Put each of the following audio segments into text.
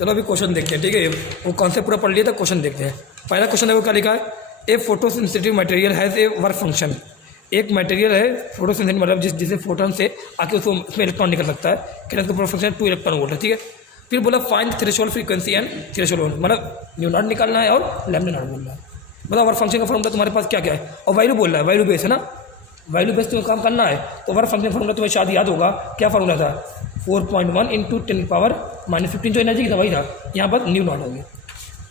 चलो अभी क्वेश्चन देखते हैं, ठीक है। वो कॉन्सेप्ट पूरा पढ़ लिया था, क्वेश्चन देखते हैं। पहला क्वेश्चन देखो क्या लिखा है, a photo sensitive material has a work function. एक मटेरियल है फोटो सेंसिटिव, मतलब जिसे फोटोन से आके उसमें इलेक्ट्रॉन निकल सकता है, कहना उसका फंक्शन 2 इलेक्ट्रॉन वोल्ट है, ठीक है। फिर बोला find threshold frequency and threshold volt, मतलब न्यू नॉट निकालना है और लैम्डा नॉट बोलना है। मतलब वर्क फंक्शन का फॉर्मूला तुम्हारे पास क्या क्या है, और वैल्यू बोल रहा है, वैल्यू बेस है ना, वैल्यू बेस तुम्हें काम करना है। तो वर्क फंक्शन फॉर्मूला तुम्हें शायद याद होगा, क्या फॉर्मूला था, 4.1 × 10⁻⁻15 जो एनर्जी की था वही था, यहाँ पर न्यू नॉट होगी।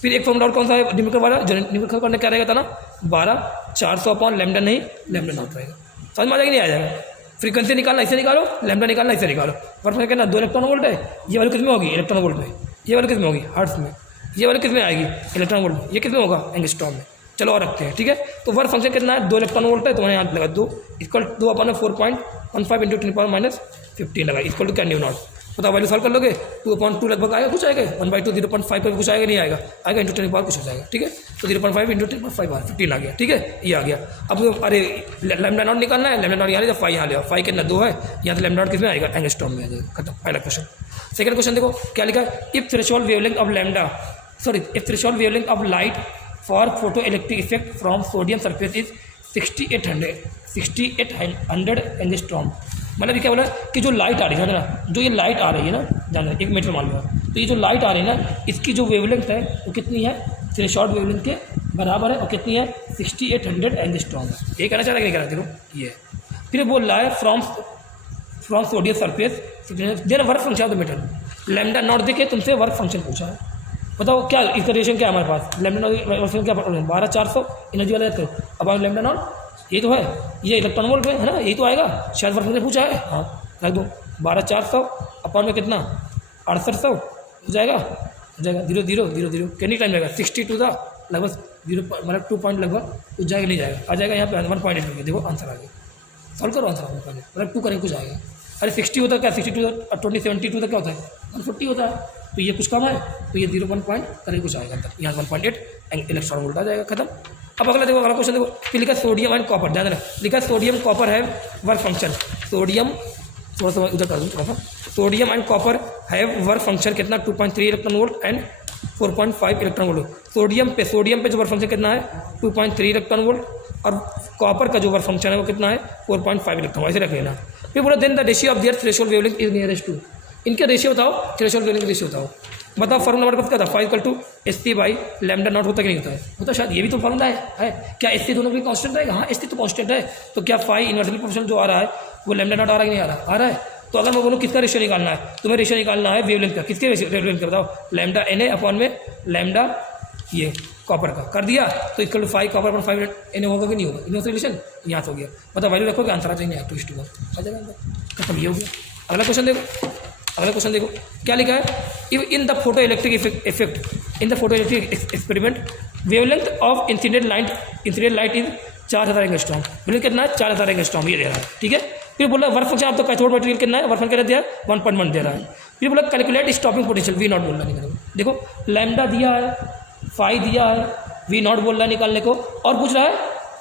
फिर एक फॉर्मूला और कौन सा है न्यूमेरिकल वाला, जो न्यूमेरिकल करने क्या रहेगा था ना, 12/400 अपॉन लैम्डा, नहीं लैम्डा नॉट रहेगा। समझ में आ जाएगा नहीं आ जाएगा। फ्रीक्वेंसी निकालना इसे निकालो, लैम्डा निकालना इसे निकालो। वर्क फंक्शन कहना 2 इलेक्ट्रॉन वोल्ट है, ये वाली किस में होगी, इलेक्ट्रॉन वोल्ट में, ये वाली किस में होगी, हर्ट्ज में, ये वाली किस में आएगी, इलेक्ट्रॉन वोल्ट में, ये किस में होगा, एंगस्ट्रॉम में। चलो और रखते हैं, ठीक है। तो वर्क फंक्शन कितना है, 2 इलेक्ट्रॉन वोल्ट है, तो मैंने यहाँ लगा 2 इक्वल 2 अपॉन 4.15 × 10⁻⁻15 लगा इक्वल टू क्या, न्यू नॉट। बताओ वैल्यू सॉल्व कर लोगे, 2/2 लगभग आएगा, कुछ आएगा, 1/2 0.5 पर कुछ आएगा नहीं आएगा, आएगा × 10 कुछ हो जाएगा, ठीक है। तो 0.5 × 10⁻5 15 आ गया, ठीक है, ये आ गया। अब अरे लैम्डा नॉट निकालना है, लैम्डा नॉट यहाँ ले, फाई यहाँ ले, फाई कितना 2 है, यहाँ से लैम्डा नॉट किस में आएगा, एंगस्ट्रॉम में आ जाएगा, खत्म पहला क्वेश्चन। सेकंड क्वेश्चन देखो क्या लिखा है, if threshold wavelength of lambda, sorry if threshold wavelength of light for photo electric effect from sodium surface is 6800 angstrom. मतलब क्या बोला कि जो लाइट आ रही है ना, जो ये लाइट आ रही है ना, जाना 1 मीटर मान लो, तो ये जो लाइट आ रही है ना, इसकी जो वेवलेंथ है वो कितनी है, थ्रेशोल्ड वेवलेंथ के बराबर है, और कितनी है, 6800 एंगस्ट्रॉम है। ये कहना चाह रहा है कि नहीं कहना, देखो ये फिर बोल रहा है from sodium surface then work function of the metal. Lambda naught देके तुमसे वर्क फंक्शन पूछा है, बताओ क्या इसका रेशियो क्या है हमारे पास, लैम्डा नॉट क्या 12/400 एनर्जी वाला याद करो। अब आप लैम्डा नॉट ये तो है, ये इलेक्ट्रॉन वोल्ट में है ना, यही तो आएगा, शायद वर्क फंक्शन पूछा है, हाँ रख दो 12/400 अपॉन में कितना 6800 हो जाएगा, 0 0 0 0 कितनी टाइम लगेगा, 62 था लगभग 0 मतलब 2 पॉइंट लगभग कुछ जाएगा नहीं जाएगा, आ जाएगा यहाँ पे 1.8 करके, देखो आंसर आ गया, सॉल्व करो आंसर आगे मतलब 2 करेंगे कुछ आएगा। अरे 60 होता है क्या, 62 72 तक क्या होता है 140 होता है, तो ये कुछ कम है, तो ये 0 पॉइंट करेंगे कुछ आएगा अंदर, यहाँ 1.8 इलेक्ट्रॉन वोल्ट आ जाएगा, खत्म। अब अगला देखो, अगला क्वेश्चन देखो, फिर लिखा सोडियम एंड कॉपर, ध्यान रखना लिखा सोडियम कॉपर है वर्क फंक्शन, सोडियम थोड़ा सा उधर कर दूँ थोड़ा सा, सोडियम एंड कॉपर है वर्क फंक्शन कितना 2.3 electron volt and 4.5 electron volt. Sodium पे जो वर्क फंक्शन कितना है 2.3 इलेक्ट्रॉन वोल्ट, और कॉपर का जो वर्क फंक्शन है वो कितना है 4.5 इलेक्ट्रॉन, ऐसे रख लेना। फिर बोला then the ratio of their threshold wavelength is nearest to, इनके रेशियो बताओ, थ्रेशोल्ड वेवलेंथ रेशियो बताओ, बताओ फॉर्मूला हमारे पास क्या था, 5 = SC/λ नॉट होता कि नहीं होता है, होता शायद, ये भी तो फॉर्मूला है क्या SC दोनों भी कांस्टेंट रहेगा, हाँ SC तो कांस्टेंट है, तो क्या फाई इन्वर्सली प्रोपोर्शनल जो आ रहा है वो लैम्डा नॉट आ रहा है कि नहीं आ रहा है। तो अगर मैं बोलूँ किसका रेशियो निकालना है, तुम्हें रेशियो निकालना है वेवलेंथ का, किसके वेवलेंथ का बताओ, लैम्डा Na अपॉन में लैम्डा ये कॉपर का कर दिया, तो equal to 5 copper upon 5 Na होगा कि नहीं होगा, इनवर्स रिलेशन यहाँ से हो गया, मतलब वैल्यू रखोगे आंसर आ जाएंगे 2:1 आ जाएगा, खत्म ये हो गया। अगला क्वेश्चन देखो क्या लिखा है, in the photo electric effect in the photo electric experiment wavelength of incident light is 4000 angstrom, wavelength कितना है 4000 एंगस्ट्रॉम, ये दे रहा है, ठीक है। फिर बोला वर्क फंक्शन आप तो कैथोड मटेरियल कितना है, वर्क फंक्शन कितना दिया 1.1 दे रहा है। फिर बोला calculate stopping potential, V not बोलना निकालने को, देखो लैम्डा दिया है, फाई दिया है, V नॉट बोल रहा है निकालने को, और पूछ रहा है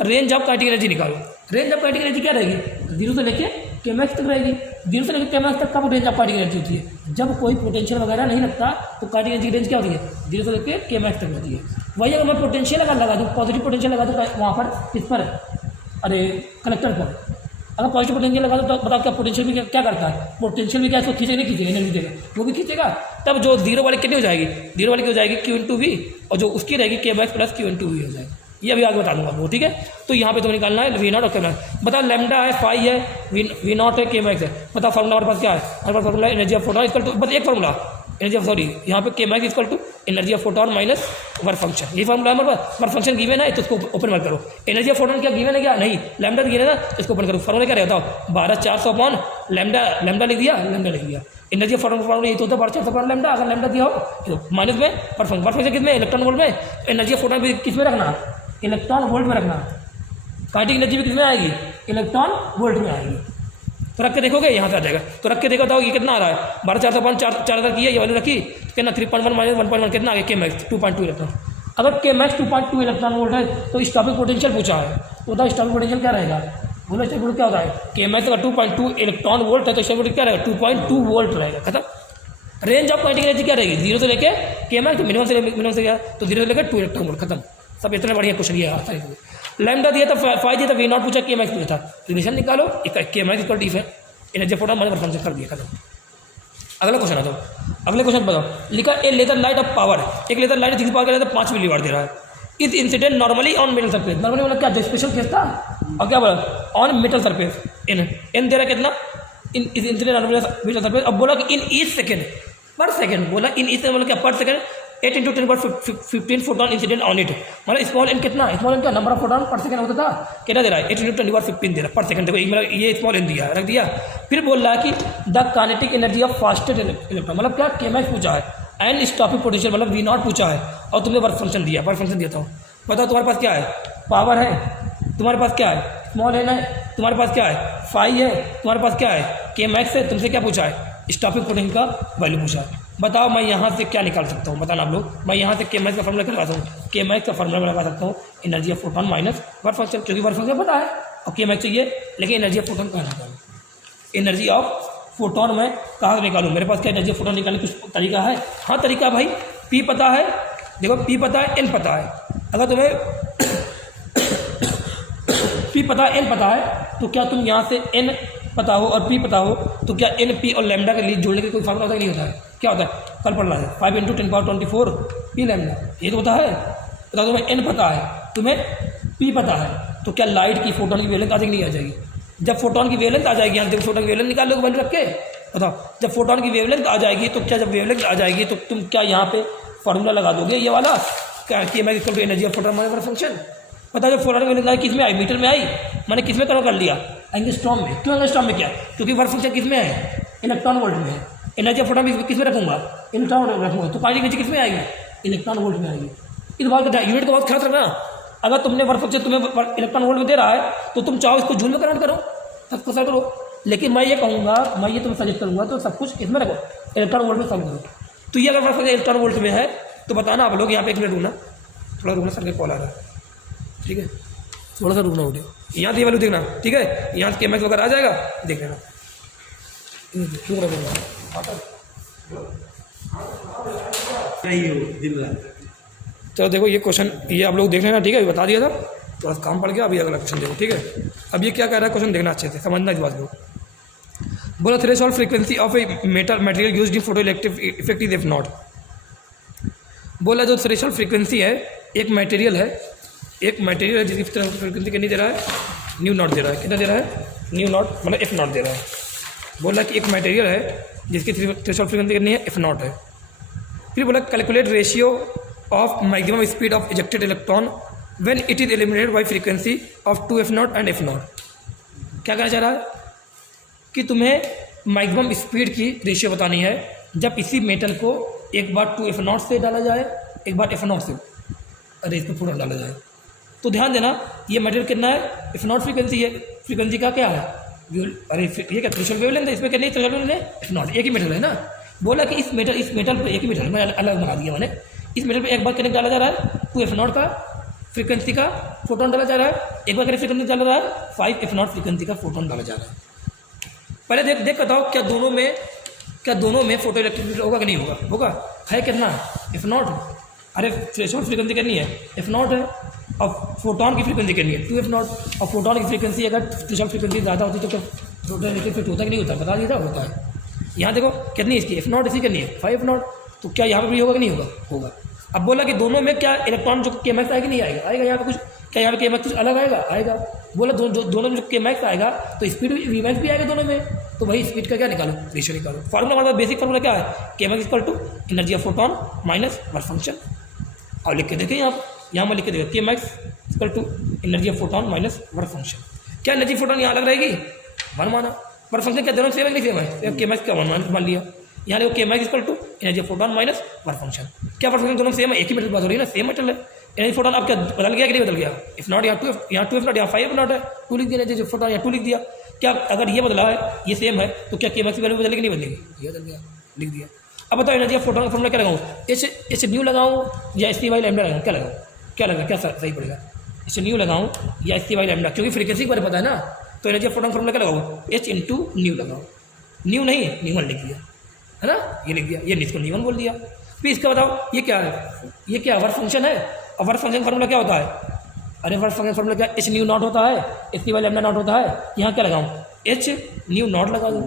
रेंज ऑफ काइनेटिक एनर्जी निकालो। रेंज ऑफ काइनेटिक एनर्जी क्या रहेगी, 0 से लेके Kmax तक रहेगी, 0 से लेकर Kmax तक का रेंज ऑफ काइनेटिक एनर्जी होती है, जब कोई पोटेंशियल वगैरह नहीं लगता तो काइनेटिक एनर्जी रेंज क्या होती है 0 से लेकर Kmax तक होती है। वही अगर मैं पोटेंशियल अगर लगा दूँ, पॉजिटिव पोटेंशियल लगा दूँ वहाँ पर किस पर, अरे कलेक्टर पर, अगर पॉजिटिव पोटेंशियल लगा दो तो बताओ क्या पोटेंशियल भी क्या करता है, पोटेंशियल भी क्या इसको खींचेगा नहीं खींचेगा, एनर्जी देगा वो भी खींचेगा, तब जो 0 वाली कितनी हो जाएगी, 0 वाली की हो जाएगी Q/V, और जो उसकी रहेगी Kmax + Q/V हो जाएगी, ये अभी आगे बता दूंगा आपको, ठीक है। तो यहाँ पे तुम्हें निकालना है V नॉट और Kmax, बताओ लैम्डा है, फाई है, V नॉट है, Kmax है, बताओ फॉर्मूला हमारे पास क्या है, हमारे पास formula energy of photon equal to, बस एक फॉर्मूला एनर्जी ऑफ यहाँ पे Kmax equal to energy of photon minus work function, ये फॉर्मूला हमारे पास। वर्क फंक्शन गिवन है तो उसको ओपन मत करो, एनर्जी ऑफ फोटोन क्या गिवन है क्या, नहीं लैम्डा गिवन है ना, इसको ओपन करो। फॉर्मूला क्या रहता है 12/400 अपॉन लैम्डा लिख दिया, एनर्जी ऑफ फोटोन फॉर्मूला ये तो होता है 12/400 अपॉन लैम्डा, अगर लैम्डा दिया हो माइनस में वर्क फंक्शन किस में, इलेक्ट्रॉन वोल्ट में, एनर्जी ऑफ फोटोन भी किस में रखना, इलेक्ट्रॉन वोल्ट में रखना, काइनेटिक एनर्जी भी किस में आएगी, इलेक्ट्रॉन वोल्ट में आएगी। तो रख के देखोगे यहाँ से आ जाएगा, तो रख के देखो बताओ ये कितना आ रहा है, 12/400 अपॉन 4000 की है, ये वाली रखी कितना 3.1 माइनस 1.1 कितना आ गया Kmax 2.2 इलेक्ट्रॉन। अगर Kmax 2.2 इलेक्ट्रॉन वोल्ट है तो स्टॉपिंग पोटेंशियल पूछा है, तो बताओ स्टॉपिंग पोटेंशियल क्या रहेगा, बोलो स्टॉपिंग पोटेंशियल क्या होता है, Kmax अगर 2.2 इलेक्ट्रॉन वोल्ट है तो स्टॉपिंग पोटेंशियल क्या रहेगा 2.2 वोल्ट रहेगा, खत्म। रेंज ऑफ काइनेटिक एनर्जी क्या रहेगी, 0 से लेके के मैक्स, मिनिमम से क्या, तो 0 से लेकर 2 इलेक्ट्रॉन वोल्ट, खत्म। सब इतना बढ़िया क्वेश्चन ये आसानी से। लैम्डा दिया था, फाइव दिया था, वी नॉट पूछा, के मैक्स पूछा था, रिलेशन निकालो, के मैक्स इक्वल टी है, energy of photon minus function कर दिया, खत्म। अगला क्वेश्चन आता है, अगले क्वेश्चन बताओ। लिखा ए लेजर लाइट ऑफ पावर, एक लेजर लाइट जिसकी पावर क्या रहता है 5 मिलीवाट दे रहा है, इस incident normally on metal surface, normally मतलब क्या, जो स्पेशल केस था, और क्या बोला, ऑन मेटल सरफेस, इन दे रहा कितना, इन इस इंसिडेंट ऑन मेटल सरफेस। अब बोला कि इन ईच सेकेंड, पर सेकेंड, बोला इन ईच मतलब क्या, पर second 8 × 10⁻15 photon incident on it, मतलब स्मॉल एन कितना, स्मॉल एन क्या, नंबर ऑफ फोटोन पर सेकंड होता था, कितना दे रहा है 8 × 10⁻15 दे रहा है पर सेकंड। देखो मतलब ये स्मॉल एन दिया, रख दिया। फिर बोल रहा है कि the kinetic energy of fastest electron, मतलब क्या, के मैक्स पूछा है, एंड स्टॉपिंग पोटेंशियल मतलब वी नॉट पूछा है, और तुमने वर्क फंक्शन दिया, वर्क फंक्शन दिया था। बताओ तुम्हारे पास क्या है, पावर है, तुम्हारे पास क्या है, स्मॉल एन है, तुम्हारे पास क्या है, फाई है, तुम्हारे पास क्या है, के मैक्स है, तुमसे क्या पूछा है, स्टॉपिंग पोटेंशियल का वैल्यू पूछा है। बताओ मैं यहाँ से क्या निकाल सकता हूँ, बताना आप लोग। मैं यहाँ से के मैक्स का फॉर्मूला क्या लगा सकता हूँ, के मैक्स का फॉर्मूला लगा सकता हूँ, energy of photon minus work function, क्योंकि वर्क फंक्शन पता है और के मैक्स चाहिए, लेकिन एनर्जी ऑफ फोटॉन कहाँ निकालूँ, एनर्जी ऑफ फोटॉन मैं कहाँ निकालूँ, मेरे पास क्या एनर्जी ऑफ फोटॉन निकालने कुछ तरीका है? हाँ तरीका भाई, पी पता है, देखो पी पता है, एन पता है। अगर तुम्हें पी पता है, एन पता है, तो क्या तुम यहाँ से एन पता हो और पी पता हो, तो क्या एन पी और लैम्डा के लिए जोड़ने के कोई फार्मूला होता है, नहीं होता है? क्या होता है, कल पढ़ रहा है 5 × 10⁻24 पी लैम्डा, ये तो होता है। बताओ तुम्हें एन पता है, तुम्हें पी पता है, तो क्या लाइट की फोटोन की वेवलेंथ आ जाएगी, नहीं आ जाएगी? जब फोटोन की वेवलेंथ आ जाएगी, यहाँ देखो फोटोन की वेवलेंथ निकाल लो वैल्यू रख के, बताओ जब फोटोन की वेवलेंथ आ जाएगी, तो क्या जब वेवलेंथ आ जाएगी तो तुम क्या यहाँ पे फार्मूला लगा दोगे ये वाला, क्या कि मैं equal to energy of photon minus function. पता जब फोटोन की वेवलेंथ आई किस में आई, मीटर में आई, मैंने किस में कन्वर्ट कर लिया, एंगस्ट्रॉम में। क्यों एंगस्ट्रॉम में, क्या, क्योंकि वर्क फंक्शन किस में है, इलेक्ट्रॉन वोल्ट में है। एनर्जी ऑफ फोटोन किस में रखूंगा, इलेक्ट्रॉन वोल्ट में रखूंगा, तो काइनेटिक एनर्जी किस में आएगी, इलेक्ट्रॉन वोल्ट में आएगी। इस बात का यूनिट को बहुत ख्याल रखना, अगर तुमने वर्क फंक्शन तुम्हें इलेक्ट्रॉन वोल्ट में दे रहा है, तो तुम चाहो इसको जूल में कन्वर्ट करो, सब कुछ करो, लेकिन मैं ये कहूँगा, मैं ये तुम्हें सजेस्ट करूँगा, तो सब कुछ इसमें रखो, इलेक्ट्रॉन वोल्ट में सब करो। तो ये अगर वर्क फंक्शन इलेक्ट्रॉन वोल्ट में है, तो बताना आप लोग, यहाँ पे 1 मिनट रुकना, थोड़ा रुकना, सर के कॉल आ रहा है, ठीक है, थोड़ा सा रुकना वीडियो, यहाँ से वैल्यू देखना, ठीक है, यहाँ से के मैक्स वगैरह आ जाएगा, देख लेना। चलो देखो ये क्वेश्चन, ये आप लोग देख लेना, ठीक है, बता दिया था, थोड़ा तो काम पड़ गया। अभी अगला क्वेश्चन देखो, ठीक है। अब ये क्या कह रहा है क्वेश्चन, देखना अच्छे से, समझना इस बात को। बोला threshold frequency of a material used in photo electric effect is F not. बोला जो थ्रेशोल्ड फ्रीक्वेंसी है, एक मटेरियल है, जिसकी फ्रीक्वेंसी कितनी दे रहा है, न्यू नॉट दे रहा है, कितना दे रहा है, न्यू नॉट मतलब एफ नॉट दे रहा है। बोला कि एक मटेरियल है जिसकी थ्रेशोल्ड फ्रीक्वेंसी कितनी है, एफ नॉट है। फिर बोला calculate ratio of maximum speed of ejected electron when it is eliminated bye frequency of 2f0 and f0। क्या कहना चाह रहा है कि तुम्हें मैक्सिमम स्पीड की रेशियो बतानी है जब इसी मेटल को एक बार 2f0 से डाला जाए, एक बार f0 से, अरे इसको पूरा डाला जाए। तो ध्यान देना, ये मटेरियल कितना है, f0 फ्रीक्वेंसी है, फ्रीक्वेंसी का क्या है, अरे ये क्या थ्रेशोल्ड वेवलेंथ है, इसमें कितनी थ्रेशोल्ड वेवलेंथ है, f0, एक ही मेटल है ना। बोला कि इस मेटल पर एक ही मेटल, मैं अलग बना दिया मैंने, इस मेटल पर एक बार कनेक्ट डाला जा रहा है 2f0 का फ्रीक्वेंसी का फोटोन डाला जा रहा है, एक बार करें फ्रीक्वेंसी डाला जा रहा है 5f0 फ्रीक्वेंसी का फोटोन डाला जा रहा है। पहले देख बताओ क्या दोनों में फोटो इलेक्ट्रिक होगा कि नहीं होगा, होगा, है कितना, f0, अरे थ्रेशोल्ड फ्रीक्वेंसी कितनी है, f0 है, और फोटोन की फ्रीक्वेंसी कितनी है, 2f0, और फोटोन की फ्रीक्वेंसी अगर थ्रेशोल्ड फ्रीक्वेंसी ज़्यादा होती तो फोटो इलेक्ट्रिक इफेक्ट होता कि नहीं होता, बता दिया था, होता है। यहाँ देखो कितनी इसकी f0, इसी कितनी है 5f0, तो क्या यहाँ पर भी होगा कि नहीं होगा, होगा। अब बोला कि दोनों में क्या इलेक्ट्रॉन जो के मैक्स आएगा नहीं आएगा, आएगा यहाँ पे कुछ, क्या यहाँ पे के मैक्स कुछ अलग आएगा, आएगा। बोला दोनों में जो के मैक्स आएगा तो स्पीड वी मैक्स भी आएगा दोनों में, तो वही स्पीड का क्या निकालो, रेशियो निकालो। फार्मूला हमारा बेसिक फार्मूला क्या है, K max equal to energy of photon minus work function. और लिख के देखें यहाँ मैं लिख के देखा, K max equal to energy of photon minus work function. क्या एनर्जी फोटोन यहाँ अलग रहेगी, 1 माना, वर्क फंक्शन क्या दोनों सेम है, नहीं सेम है, के मैक्स का 1 मान लिया। यहाँ देखो K max equal to energy of photon minus work function. क्या वर्क फंक्शन दोनों सेम है, एक ही मेटल बात हो रही है ना, सेम मेटल है। एनर्जी फोटोन अब क्या बदल गया कि नहीं बदल गया, इफ नॉट यहाँ 2f0, यहाँ 5f0 है, 2 लिख दिया, एनर्जी फोटोन यहाँ 2 लिख दिया। क्या अगर ये बदला है, ये सेम है, तो क्या के मैक्स की वैल्यू बदलेगी नहीं बदलेगी, ये बदल गया, लिख दिया। अब बताओ एनर्जी ऑफ फोटोन का फॉर्मूला क्या लगाऊँ, एच न्यू लगाऊँ या SC बाई लैम्डा लगाऊँ, क्या लगाऊँ, क्या लगा, क्या सही पड़ेगा, एच न्यू लगाऊँ या SC बाई लैम्डा, क्योंकि फ्रीक्वेंसी के बारे में पता है ना। तो एनर्जी ऑफ फोटोन फॉर्मूला क्या लगाऊँ, H × न्यू लगाओ, न्यू नहीं न्यूमन लिख दिया, है ना, ये लिख दिया, ये इसको न्यू वन बोल दिया। फिर इसका बताओ ये क्या है, ये क्या वर्क फंक्शन है, और वर्क फंक्शन फार्मूला क्या होता है, अरे वर्क फंक्शन फार्मूला क्या, एच न्यू नॉट होता है, इसकी वैल्यू लैम्डा नॉट होता है, यहाँ क्या लगाऊँ, एच न्यू नॉट लगा दूँ।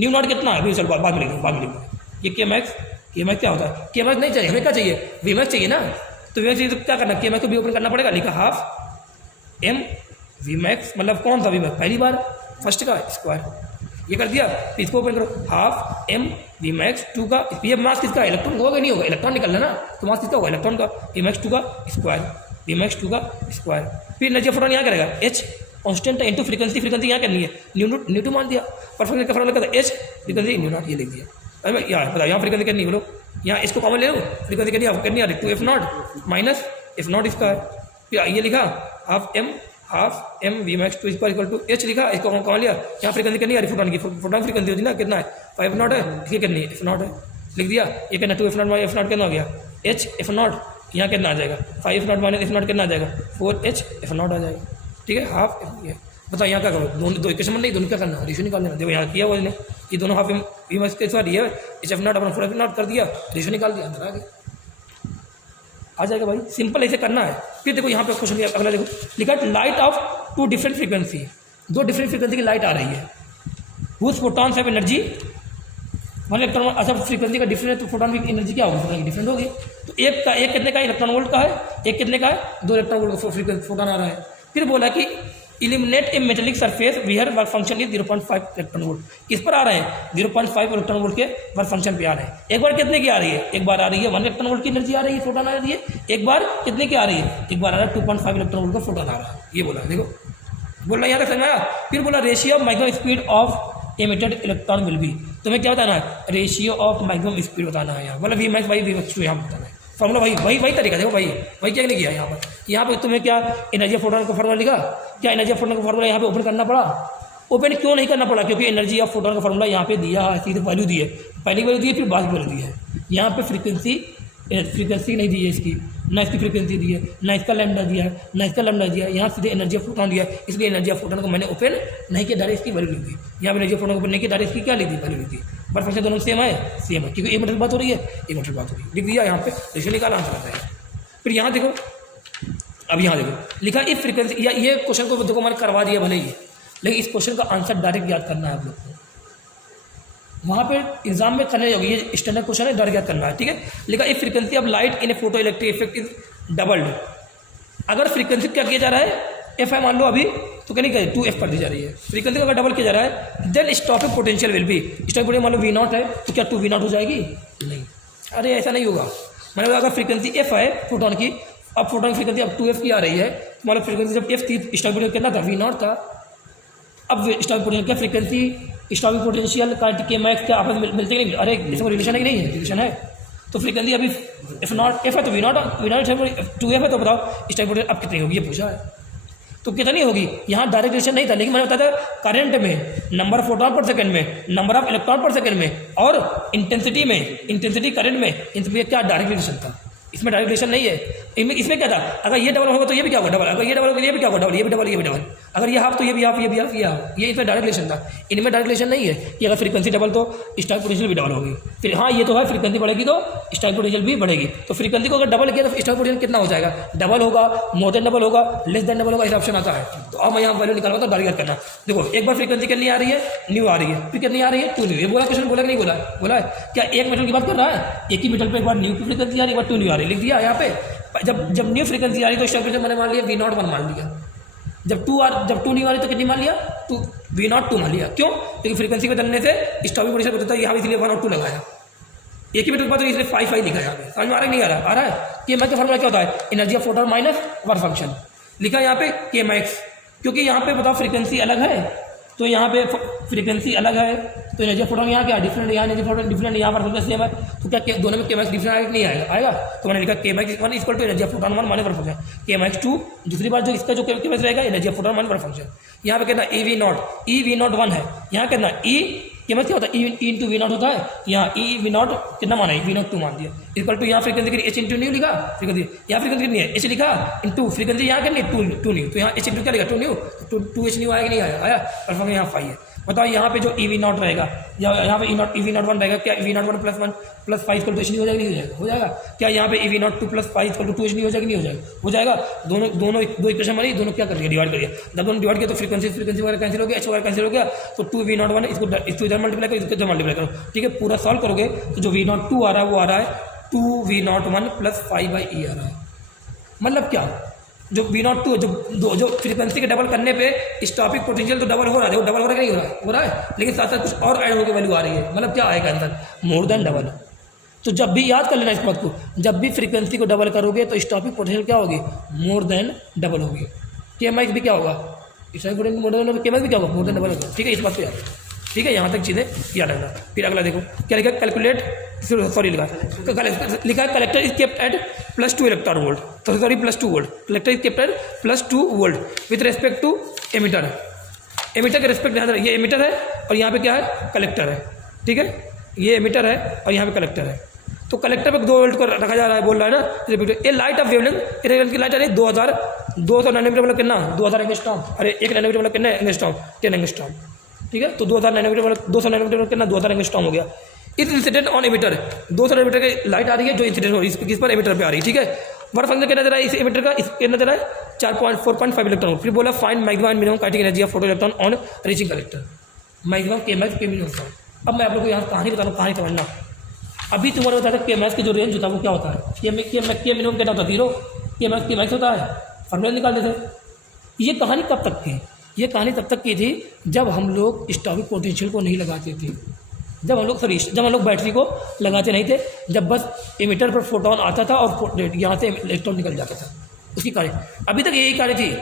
न्यू नॉट कितना है अभी, चल बाद में लिख दूँ, बाद में लिख दूँ। ये के मैक्स क्या होता है, के मैक्स नहीं चाहिए हमें, क्या चाहिए, वी मैक्स चाहिए ना, तो वी मैक्स चाहिए तो क्या करना, के मैक्स को भी ओपन करना पड़ेगा, लिखा हाफ एम वी मैक्स, मतलब कौन सा वी मैक्स, पहली बार फर्स्ट का स्क्वायर, ये कर दिया, तो इसको ओपन करो, हाफ एम वी मैक्स 2 का, ये मास किसका, इलेक्ट्रॉन होगा नहीं होगा, इलेक्ट्रॉन निकलना ना, तो मास किसका होगा, इलेक्ट्रॉन का, वी मैक्स 2 का स्क्वायर, वी मैक्स 2 का स्क्वायर। फिर एनर्जी ऑफ फोटॉन यहाँ करेगा एच कांस्टेंट है, इंटू फ्रीक्वेंसी यहाँ करनी है, न्यू टू मान दिया, परफेक्ट का फॉर्मूला क्या था, एच फ्रीक्वेंसी न्यू नॉट, ये लिख दिया। अरे यहाँ बताओ, यहाँ फ्रीक्वेंसी करनी बोलो, यहाँ इसको कॉमन ले लो, फ्रीक्वेंसी करनी है 2 F naught minus F naught square, फिर ये लिखा half M V max 2 square equal to H लिखा, इसको कॉमन लिया, यहाँ फ्रीक्वेंसी करनी है फोटॉन की, फोटॉन फ्रीक्वेंसी होती है ना, कितना है 5 नॉट है, इसकी करनी है एफ नॉट है, लिख दिया। ये कहना 2 एफ नॉट कितना हो गया, एच एफ नॉट, यहाँ कितना आ जाएगा 5 F naught minus F not कितना आ जाएगा 4 एच एफ नॉट आ जाएगा, ठीक है, हाफ एफ। बताओ यहाँ क्या करो, दो इक्वेशन नहीं, दोनों क्या करना, रेशियो निकाल लेना, देखो यहाँ किया हुआ इसने, ये दोनों हाफ वी मैक्स के साथ ये एच एफ नॉट अपना 4 एफ नॉट कर दिया, रेशियो निकाल दिया, अंदर आ गया, आ जाएगा भाई, सिंपल ऐसे करना है। फिर देखो यहाँ पे क्वेश्चन अगला देखो, लिखा light of 2 different frequency, 2 different frequency की लाइट आ रही है, whose photons have energy, one electron, अच्छा फ्रीक्वेंसी का डिफरेंट है तो फोटॉन की एनर्जी क्या होगी, फोटॉन की डिफरेंट होगी, तो एक कितने का इलेक्ट्रॉन वोल्ट का है, एक कितने का है 2 इलेक्ट्रॉन वोल्ट का फ्रीक्वेंसी फोटॉन आ रहा है। फिर बोला कि eliminate A metallic surface wear work function is 0.5 electron volt, किस पर आ रहे हैं 0.5 इलेक्ट्रॉन वोल्ट के वर्क फंक्शन पे आ रहे हैं। एक बार कितने की आ रही है, एक बार आ रही है 1 इलेक्ट्रॉन वोल्ट की एनर्जी आ रही है, फोटॉन आ रही है, एक बार कितने की आ रही है, एक बार आ रहा है 2.5 इलेक्ट्रॉन वोल्ट का फोटॉन आ रहा है, ये बोला देखो, बोलना यहाँ तक समझ आया। फिर बोला ratio of maximum speed of emitted electron will be, तुम्हें क्या बताना है, रेशियो ऑफ मैक्सिमम स्पीड बताना है यहाँ, मतलब V max by V max 2 यहाँ बताना है, फॉर्मूला वही तरीका देखो वही क्या नहीं किया यहाँ पर तुम्हें क्या एनर्जी ऑफ फोटॉन का फॉर्मूला लिखा, क्या एनर्जी ऑफ फोटॉन का फॉर्मूला यहाँ पे ओपन करना पड़ा, ओपन क्यों नहीं करना पड़ा, क्योंकि एनर्जी ऑफ फोटॉन का फॉर्मूला यहाँ पे दिया है, सीधे वैल्यू दी है, पहली वैल्यू दी है फिर बाद की वैल्यू दी है, यहाँ पे फ्रीक्वेंसी नहीं दी है इसकी, ना इसकी फ्रीक्वेंसी दी है, ना इसका लैम्डा दिया है, ना इसका लैम्डा दिया है, यहाँ सीधे एनर्जी ऑफ फोटॉन दिया है, इसलिए एनर्जी ऑफ फोटॉन को मैंने ओपन नहीं किया, डायरेक्ट इसकी वैल्यू लिख दी, यहाँ पे एनर्जी ऑफ फोटॉन को ओपन नहीं किया, डायरेक्ट इसकी क्या लिख दी, वैल्यू लिख दी, बट फंक्शन दोनों सेम है, क्योंकि एक मीटर बात हो रही है, एक मीटर बात हो रही है, लिख दिया यहाँ पे, रेशियो निकाला आंसर आता है। फिर यहाँ देखो, अब यहाँ देखो लिखा इस फ्रीक्वेंसी, या ये क्वेश्चन को देखो मैंने करवा दिया भले ही, लेकिन इस क्वेश्चन का आंसर डायरेक्ट याद करना है आप लोग को, वहाँ पे एग्जाम में करने होगी, ये स्टैंडर्ड क्वेश्चन है, डायरेक्ट याद करना है, ठीक है। लिखा if frequency of light in A photo electric effect is doubled, अगर फ्रीक्वेंसी क्या किया जा रहा है, एफ है मान लो अभी, तो क्या नहीं करें 2f कर दी जा रही है, फ्रीक्वेंसी का अगर डबल किया जा रहा है, then stopping potential will be, stopping potential मान लो V0 है, तो क्या 2V0 हो जाएगी, नहीं, अरे ऐसा नहीं होगा, मतलब अगर फ्रीक्वेंसी f है फोटोन की, अब फोटोन की फ्रीक्वेंसी अब 2f की आ रही है, तो मान लो फ्रीक्वेंसी जब f थी, स्टॉपिंग पोटेंशियल कितना था, V0 था, अब स्टॉपिंग पोटेंशियल क्या फ्रीक्वेंसी स्टॉपिंग पोटेंशियल का के मैक्स क्या आपस में मिलते ही नहीं, अरे जैसे रिलेशन है कि नहीं है, रिलेशन है, तो फ्रीक्वेंसी अभी f है तो V0 2f है, तो बताओ स्टॉपिंग पोटेंशियल अब कितनी होगी, ये पूछा है, तो कितनी होगी, यहाँ डायरेक्ट रिलेशन नहीं था, लेकिन मैंने बताया था करंट में नंबर ऑफ फोटॉन पर सेकंड में, नंबर ऑफ इलेक्ट्रॉन पर सेकंड में, और इंटेंसिटी करंट में, इनमें क्या डायरेक्ट रिलेशन था, इसमें डायरेक्ट रिलेशन नहीं है। इसमें क्या था, अगर ये डबल होगा तो ये भी क्या होगा डबल, अगर ये डबल होगा तो ये भी क्या होगा डबल, ये भी डबल, ये भी डबल, अगर ये हाफ तो ये भी हाफ, ये भी हाफ, ये हाफ, ये इसमें डायरेक्ट रिलेशन था। इनमें डायरेक्ट रिलेशन नहीं है कि अगर फ्रीक्वेंसी डबल तो स्टार्ट पोटेंशियल भी डबल होगी। फिर हाँ ये तो है, फ्रीक्वेंसी बढ़ेगी तो स्टार्ट पोटेंशियल भी बढ़ेगी। तो फ्रीक्वेंसी को अगर डबल किया तो स्टार्ट पोटेंशियल कितना हो जाएगा, डबल होगा, मोर देन डबल होगा, लेस देन डबल होगा, ऐसा ऑप्शन आता है। तो अब मैं यहाँ वैल्यू निकालूंगा तो डायरेक्ट करना। देखो एक बार फ्रीक्वेंसी कितनी आ रही है, न्यू आ रही है, फिर कितनी आ रही है, टू न्यू। ये बोला क्वेश्चन, बोला कि नहीं बोला, बोला है क्या एक मीटर की बात कर रहा है, एक ही मीटर पे एक बार न्यू की फ्रीक्वेंसी आ रही है, एक बार टू न्यू आ रही है, लिख दिया यहाँ पे। जब न्यू फ्रीक्वेंसी आ रही तो स्टार्ट पोटेंशियल मैंने मान लिया V0 1 मान लिया। जब टू न्यू आ रही तो कितनी मान लिया, V0 2 मान लिया। क्यों, क्योंकि फ्रीक्वेंसी को बदलने से स्टॉपिंग पोटेंशियल बदलता है, यहाँ इसलिए 1 और 2 लगाया। एक ही मीटर के बाद तो इसलिए 5 लिखा है यहाँ पे। समझ में आ रहा है नहीं आ रहा, आ रहा है। के मैक्स का फॉर्मूला क्या होता है, energy of photon minus work function. लिखा यहाँ पे के मैक्स, क्योंकि यहाँ पे बताओ फ्रीक्वेंसी अलग है तो यहाँ पे फ्रीक्वेंसी अलग है तो एनर्जी ऑफ फोटॉन यहाँ क्या डिफरेंट, यहाँ एनर्जी फोटॉन डिफरेंट, यहाँ वर्क फंक्शन सेम है। तो क्या दोनों में के मैक्स डिफरेंट आएगा नहीं आएगा, आएगा। तो मैंने लिखा K max 1 equal to energy of photon 1 minus work function, K max 2 दूसरी बार जो इसका जो के मैक्स रहेगा energy of photon minus work function. यहाँ पे कहना EV0 1 है, यहाँ कहना E के मैक्स क्या होता है, E इंटू V0 होता है। यहाँ V0 कितना माना है, V0 2 मान दिया। इक्वल टू यहाँ फ्रीक्वेंसी की H इंटू न्यू लिखा, फ्रीक्वेंसी यहाँ फ्रीक्वेंसी कितनी है H लिखा, इंटू फ्रीक्वेंसी यहाँ कितनी 2 न्यू, तो यहाँ H इंटू क्या लिखा 2 न्यू, 2H न्यू आएगा नहीं आया, आया। और फंक्शन यहाँ 5 है। बताओ यहाँ पे जो EV0 रहेगा या यहाँ पे EV0 1 रहेगा, क्या EV0 1 प्लस 5 इक्वल टू नहीं हो जाएगा? नहीं हो जाएगा, हो जाएगा। क्या यहाँ पे EV0 2 प्लस 5 इक्वल टू 2 नहीं हो जाएगी? नहीं हो जाएगा, हो जाएगा। दोनों दो इक्वेशन बनी, दोनों क्या कर दिया? डिवाइड कर दिया। जब दोनों डिवाइड किया तो फ्रीक्वेंसी वगैरह कैंसिल हो गया, H वगैरह कैंसिल हो गया, तो 2V01 इसको इधर मल्टीप्लाई करो, इसको इधर मल्टीप्लाई करो, ठीक है। पूरा सॉल्व करोगे तो जो V02 आ रहा है वो आ रहा है 2V01 प्लस 5/E आ रहा है। मतलब क्या, जो V02 जो फ्रीक्वेंसी के डबल करने पे स्टॉपिक पोटेंशियल तो डबल हो रहा है, वो डबल हो रहा है कि नहीं हो रहा है? हो रहा है, लेकिन साथ साथ कुछ और ऐड होकर वैल्यू आ रही है। मतलब क्या आएगा आंसर? More than double. तो जब भी याद कर लेना इस बात को, जब भी फ्रीक्वेंसी को डबल करोगे तो स्टॉपिक पोटेंशियल क्या होगी? मोर देन डबल होगी। KMX भी क्या होगा? KMX भी क्या होगा? मोर देन डबल होगा, ठीक है। इस बात को याद, ठीक है, यहाँ तक चीज़ें याद रखना। फिर अगला देखो क्या लिखा, कैलकुलेट, सॉरी लिखा है collector is kept at +2 electron volt, तो sorry +2 volt, collector is kept at +2 volt with respect to emitter. Emitter के रेस्पेक्ट ध्यान रखिए, ये एमीटर है और यहाँ पे क्या है? कलेक्टर है, ठीक है। ये एमीटर है और यहाँ पे कलेक्टर है। तो कलेक्टर पे 2 वोल्ट को रखा जा रहा है, बोल रहा है ना। ये लाइट ऑफ वेवलेंथ की लाइट आ रही है 200 नैनोमीटर मतलब कितना? 2000 एंगस्ट्रॉम। अरे 1 नैनोमीटर मतलब कितना एंगस्ट्रॉम? 10 एंगस्ट्रॉम, ठीक है। तो 2000 नैनोमीटर मतलब 200 नैनोमीटर मतलब कितना? 2000 एंगस्ट्रॉम हो गया। इस इंसिडेंट ऑन एमीटर 200 नैनोमीटर की लाइट आ रही है जो इंसिडेंट हो रही है किस पर? एमीटर पे आ रही है, ठीक है। वर्क फंक्शन क्या नजर है इस एमीटर का? इसके नजर है 4.5 इलेक्ट्रॉन। फिर बोला find maximum and minimum kinetic energy of photo electron on reaching collector. Maximum Kmax के मिनिमम। अब मैं आप लोग को यहाँ कहानी बता रहा हूँ, कहानी समझना। अभी तुम्हारे बताया था Kmax की जो रेंज होता है वो क्या होता है? के मिनिमम कितना होता है? 0। Kmax होता है, फॉर्मूला निकाल देते। ये कहानी कब तक थी? ये कहानी तब तक की थी जब हम लोग स्टॉपिक पोटेंशियल को नहीं लगाते थे, जब हम लोग बैटरी को लगाते नहीं थे, जब बस एमीटर पर फोटोन आता था और यहाँ से इलेक्ट्रॉन निकल जाता था, उसकी कहानी। अभी तक यही कहानी थी।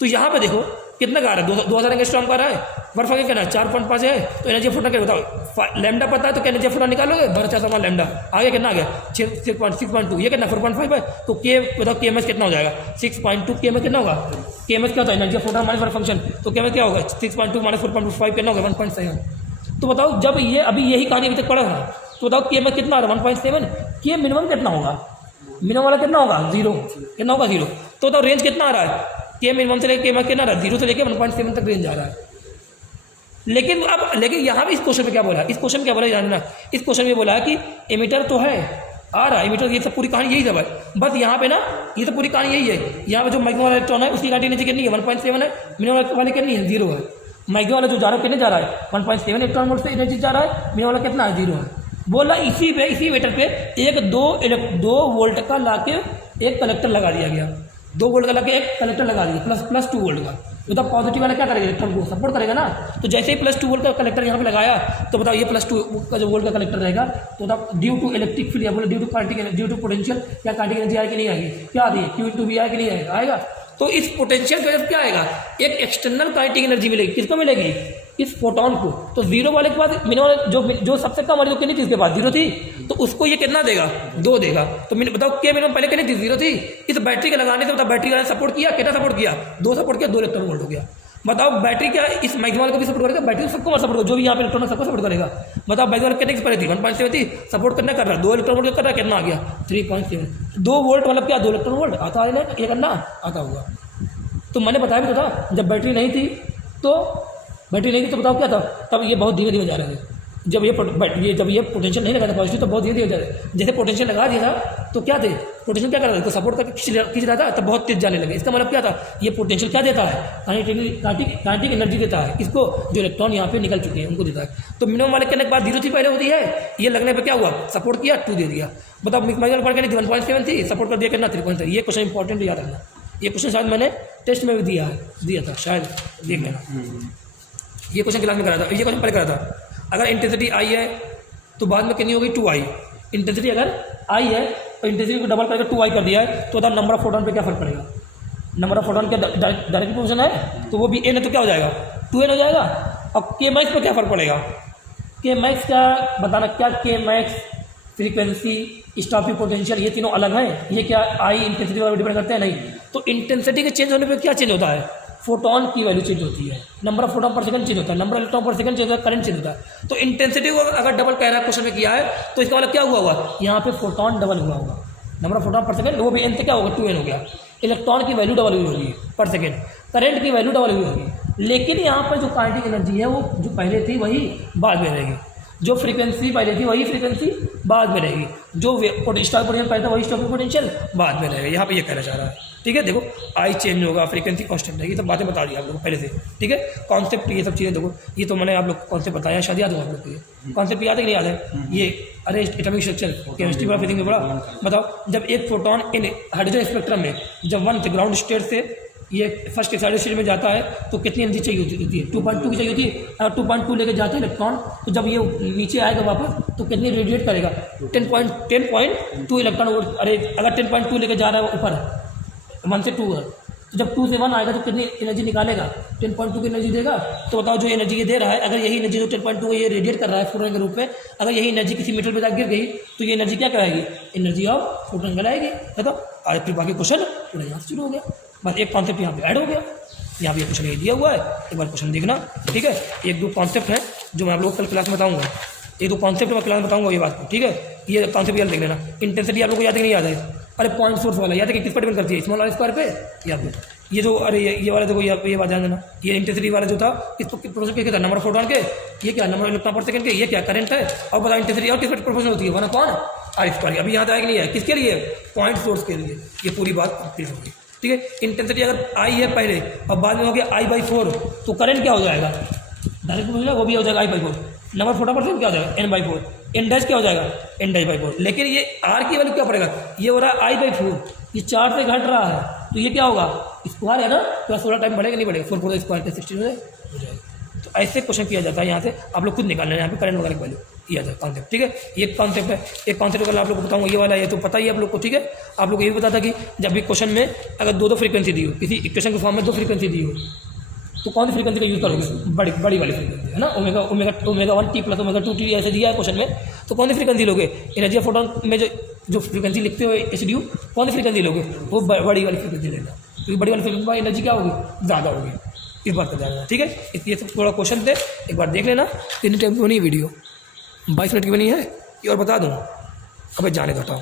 तो यहाँ पे देखो कितना का आ रहा है? 2000 एंगस्ट्रॉम का आ रहा है। वर्क फंक्शन क्या है? 4.5 है। तो एनर्जी फोटोन क्या बताओ? लैम्डा पता है तो क्या एनर्जी फोटोन निकालोगे? 12 लैम्डा आगे कितना आ गया? 6.2। ये कितना? 4.5 है। तो के बताओ Kms कितना हो जाएगा? 6.2। Kms कितना होगा? Kms क्या होता है? Energy photon minus work function. तो Kms क्या होगा? 6.2 माइनस 4.5 कितना होगा? 1.7। तो बताओ जब ये अभी यही कहानी अभी तक पढ़ा था, तो बताओ Kms कितना आ रहा है? 1.7। के मिनिमम कितना होगा? मिनिमम वाला कितना होगा? 0। कितना होगा? 0। तो बताओ रेंज कितना आ रहा है? के मिनिमम से लेकर Kmax कितना रहा है? 0 से लेकर 1.7 तक रेंज आ रहा है। लेकिन यहाँ भी इस क्वेश्चन में क्या बोला? इस क्वेश्चन में क्या बोला जानना? इस क्वेश्चन में बोला है कि एमीटर तो है, आ रहा है एमीटर, ये सब पूरी कहानी यही सब है। बस यहाँ पे ना ये तो पूरी कहानी यही है। यहाँ पे जो मैक्सिमम वाला इलेक्ट्रॉन है उसकी काइनेटिक एनर्जी कितनी है? 1.7 है। मिनिमम वाले कितनी है? 0 है। मैक्सिमम वाला जो जा रहा है कितने जा रहा है? 1.7 इलेक्ट्रॉन वोल्ट से एनर्जी जा रहा है। मिनिमम वाला कितना है? 0 है। बोला इसी मीटर पे 2 वोल्ट का लाके एक कलेक्टर लगा दिया गया। 2 वोल्ट का लगे एक कलेक्टर लगा दिया प्लस 2 वोल्ट का। तो तब पॉजिटिव वाला क्या करेगा? इलेक्ट्रॉन को सपोर्ट करेगा ना। तो जैसे ही +2 वोल्ट का कलेक्टर यहाँ पे लगाया तो बताओ ये +2 का जो वोल्ट का कलेक्टर रहेगा तो तब ड्यू टू इलेक्ट्रिक फील्ड या बोले ड्यू टू पोटेंशियल या काइनेटिक एनर्जी आएगी नहीं आएगी? क्या आती है? Q/V आएगी नहीं आएगा? आएगा। तो इस पोटेंशियल की वजह से क्या आएगा? एक एक्सटर्नल काइनेटिक एनर्जी मिलेगी। किसको मिलेगी? इस फोटोन को। तो 0 वाले के पास मिनिमम जो सबसे कम वाली जो कितनी थी इसके पास? 0 थी। तो उसको ये कितना देगा? 2 देगा। तो बताओ के मिनिमम पहले कितनी थी? 0 थी। इस बैटरी के लगाने से बताओ बैटरी वाले सपोर्ट किया, कितना सपोर्ट किया? 2 सपोर्ट किया, 2 इलेक्ट्रॉन वोल्ट हो गया। बताओ बैटरी क्या इस मैक्सिमम को भी सपोर्ट करेगा? बैटरी सबको सपोर्ट करेगा, जो भी यहाँ पे इलेक्ट्रॉन सबको सपोर्ट करेगा। बताओ मैक्सिमम कितने की थी? 1.7 थी। सपोर्ट करना कर रहा है 2 इलेक्ट्रॉन वोल्ट कर रहा है, कितना आ गया? 3.7। 2 वोल्ट मतलब क्या? 2 इलेक्ट्रॉन वोल्ट आता है ना, ये करना आता होगा। तो मैंने बताया भी तो था जब बैटरी नहीं थी तो बताओ क्या था? तब ये बहुत धीरे धीरे जा रहे थे। जब ये पोटेंशियल नहीं लगा था पॉजिटिव तो बहुत धीरे धीरे जा रहे। जैसे पोटेंशियल लगा दिया था तो क्या थे? पोटेंशियल क्या कर रहा था? तो सपोर्ट करके खींच रहा था तब बहुत तेज जाने लगे। इसका मतलब क्या था? ये पोटेंशियल क्या देता है? काइनेटिक एनर्जी देता है। इसको जो इलेक्ट्रॉन यहाँ पे निकल चुके हैं उनको देता है। तो मिनिमम वाले करने के बाद 0 थी पहले होती है, ये लगने पर क्या हुआ? सपोर्ट किया, 2 दे दिया। बताओ मैक्सिमम पढ़ के नहीं 1.7 थी, सपोर्ट कर दिया कितना? 3.7। ये क्वेश्चन इंपॉर्टेंट याद रखना। ये क्वेश्चन शायद मैंने टेस्ट में भी दिया था, शायद देख लेना। ये क्वेश्चन क्लास में करा था, ये क्वेश्चन पहले करा था। अगर इंटेंसिटी आई है तो बाद में कितनी होगी? 2i। इंटेंसिटी अगर आई है तो इंटेंसिटी को डबल करके 2i कर दिया है तो बताओ नंबर ऑफ फोटोन पे क्या फर्क पड़ेगा? नंबर ऑफ फोटोन क्या डायरेक्ट प्रोपोर्शन है तो वो भी n है तो क्या हो जाएगा? 2n हो जाएगा। और Kmax पे क्या फर्क पड़ेगा? Kmax क्या बताना? क्या Kmax फ्रीक्वेंसी स्टॉपिक पोटेंशियल ये तीनों अलग हैं? ये क्या आई इंटेंसिटी पर डिपेंड करते हैं? नहीं। तो इंटेंसिटी के चेंज होने पे क्या चेंज होता है? फोटोन की वैल्यू चेंज होती है, नंबर ऑफ फोटोन पर सेकंड चेंज होता है, नंबर ऑफ इलेक्ट्रॉन पर सेकंड चेंज होता है, करंट चेंज होता है। तो इंटेंसिटी को अगर डबल कह रहा है क्वेश्चन में किया है तो इसका मतलब क्या हुआ होगा? यहाँ पे फोटोन डबल हुआ होगा। नंबर ऑफ फोटोन पर सेकंड वो भी n से क्या होगा? 2n हो गया। इलेक्ट्रॉन की वैल्यू डबल हुई होगी पर सेकंड, करंट की वैल्यू डबल हुई होगी, लेकिन यहाँ पर जो काइनेटिक एनर्जी है वो जो पहले थी वही बाद में रहेगी, जो फ्रीक्वेंसी पहले थी वही फ्रीक्वेंसी बाद में रहेगी, जो स्टॉक पोटेंशियल पहले था वही स्टॉक पोटेंशियल बाद में रहेगा। यहाँ पे ये कहना चाह रहा है, ठीक है। देखो आई चेंज होगा, फ्रीक्वेंसी कांस्टेंट रहेगी, सब बातें बता दी आप लोगों को पहले से, ठीक है। कॉन्सेप्ट ये सब चीज़ें देखो, ये तो मैंने आप लोग को कॉन्सेप्ट बताया, शायद याद होगा आप लोग को। ये कॉन्सेप्ट याद है कि नहीं याद है? ये अरे एटॉमिक स्ट्रक्चर केमिस्ट्री पढ़ा, फिजिक्स में पढ़ा। बताओ, जब एक प्रोटॉन इन हाइड्रोजन स्पेक्ट्रम में जब 1 ग्राउंड स्टेट से ये फर्स्ट एक्साइटेड स्टेट में जाता है तो कितनी एनर्जी चाहिए होती है? 2.2 की चाहिए होती है। अगर 2.2 लेके जाता है इलेक्ट्रॉन, तो जब ये नीचे आएगा वापस तो कितनी रेडिएट करेगा? 10.2 इलेक्ट्रॉन। अरे अगर 10.2 लेके जा रहा है ऊपर, 1 से 2 है, तो जब 2 से 1 आएगा तो कितनी एनर्जी निकालेगा? 10.2 की एनर्जी देगा। तो बताओ, जो एनर्जी ये दे रहा है, अगर यही एनर्जी जो 10.2 को ये रेडिएट कर रहा है फोटोन के रूप में, अगर यही एनर्जी किसी मेटल पे जाकर गिर गई तो ये एनर्जी क्या कराएगी? एनर्जी ऑफ फोटोन कहलाएगी। बताओ, आज फिर बाकी क्वेश्चन पूरा यहाँ से शुरू हो गया। बस एक कॉन्सेप्ट यहाँ पे ऐड हो गया। यहाँ पे क्वेश्चन ये दिया हुआ है, एक बार क्वेश्चन देखना, ठीक है। एक दो कॉन्सेप्ट है जो मैं आप लोग कल क्लास में बताऊँगा, एक दो कॉन्सेप्ट मैं क्लास में बताऊँगा ये बात को, ठीक है। ये कॉन्सेप्ट याद देख लेना। इंटेंसिटी आप लोग को याद है कि नहीं याद है? अरे पॉइंट सोर्स वाला याद है कि किस पर डिपेंड करती है? स्मॉल आर स्क्वायर पे। याद है ये जो, अरे ये वाला देखो, ये बात ध्यान देना। ये इंटेंसिटी वाला जो था किस प्रोपोर्शन क्या था? नंबर ऑफ फोटोन के, ये क्या नंबर ऑफ इलेक्ट्रॉन पर सेकंड के, ये क्या करंट है। और बताओ इंटेंसिटी और किस पर प्रोपोर्शन होती है? 1/r²। अभी याद आया कि नहीं है? किसके लिए? पॉइंट सोर्स के लिए। ये पूरी बात कंप्लीट होगी, ठीक है। इंटेंसिटी अगर आई है पहले और बाद में हो गया I/4, तो करंट क्या हो जाएगा? डायरेक्ट बोलिए वो भी हो जाएगा I/4। नंबर फोटो परसेंट क्या हो जाएगा? N/4। N डैश क्या हो जाएगा? N-4। लेकिन ये R की वैल्यू क्या पड़ेगा? ये हो रहा है I/4, ये 4 से घट रहा है, तो ये क्या होगा? स्क्वायर है ना, तो 16 टाइम बढ़ेगा नहीं बढ़ेगा? 4 4 स्क्वायर पे 16 हो जाएगा। तो ऐसे क्वेश्चन किया जाता है। यहाँ से आप लोग खुद निकालना है, यहाँ पे करंट वगैरह की वैल्यू किया जाता है कॉन्सेप्ट, ठीक है। ये कॉन्सेप्ट है। एक कॉन्सेप्ट अगर आप लोग को बताऊंगा, ये वाला, ये तो पता ही है आप लोग को, ठीक है। आप लोग को ये भी पता था कि जब भी क्वेश्चन में अगर दो फ्रीक्वेंसी दी हो, किसी इक्वेशन के फॉर्म में 2 फ्रीक्वेंसी दी हो, तो कौन सी फ्रीक्वेंसी का यूज़ करोगे? बड़ी वाली फ्रीक्वेंसी है ना, ओमेगा 1t + ओमेगा 2t ऐसे दिया है क्वेश्चन में, तो कौन सी फ्रीक्वेंसी लोगे? एनर्जी ऑफ फोटोन में जो फ्रीक्वेंसी लिखते हो HDU, कौन सी फ्रीक्वेंसी लोगे? वो बड़ी वाली फ्रीक्वेंसी लेना, क्योंकि बड़ी वाली फ्रीक्वेंसी में एनर्जी क्या होगी? ज़्यादा होगी। इस बात का ध्यान रखना, ठीक है। ये सब थोड़ा क्वेश्चन थे, एक बार देख लेना। कितनी टाइम की बनी वीडियो? 22 मिनट की बनी है। ये और बता दूँ, अबे जाने दो, हटाओ।